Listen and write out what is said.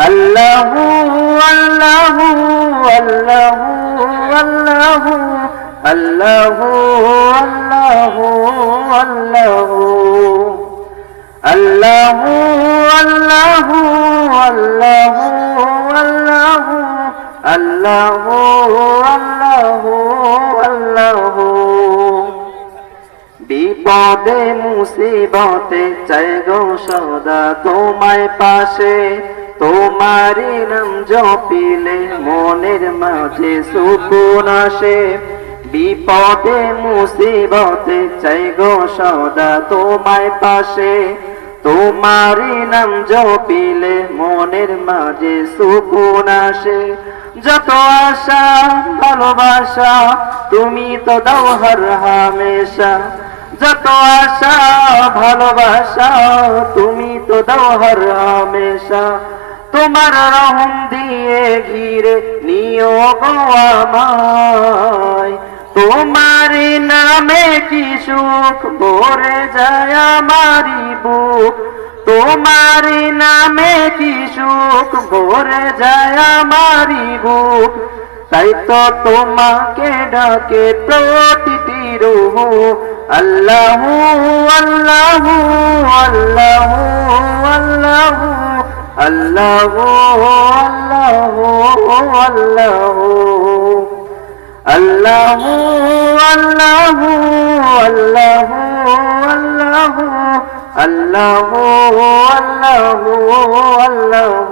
আল্লাহু আল্লাহু আল্লাহু আল্লাহু আল্লাহু আল্লাহু আল্লাহু আল্লাহু আল্লাহু আল্লাহু আল্লাহু আল্লাহু আল্লাহু আল্লাহু বিপদে মুসিবতে চাই গো সদা তোমায় পাশে তোমারি নাম জপিলে মনের মাঝে সুকুন আসে বিপদে মুসিবতে চাই গো সদা তোমায় পাশে তোমারি নাম জপিলে মনের মাঝে সুকুন আসে যত আশা ভালোবাসা তুমি তো দাও হর হামেশা যত আশা ভালোবাসা তুমি তো দাও হর হামেশা তোমার রহম দিয়ে ঘিরে নিও গো আমায় তোমার নামে কি সুখ ভরে যায় আমারি বুক তোমার নামে কি সুখ ভরে যায় আমারি বুক তাই তো তোমাকে ডাকে প্রতিটি রূহ আল্লাহু আল্লাহু আল্লাহু আল্লাহু আল্লাহু আল্লাহু আল্লাহু আল্লাহু আল্লাহু আল্লাহু আল্লাহু আল্লাহু আল্লাহু আল্লাহু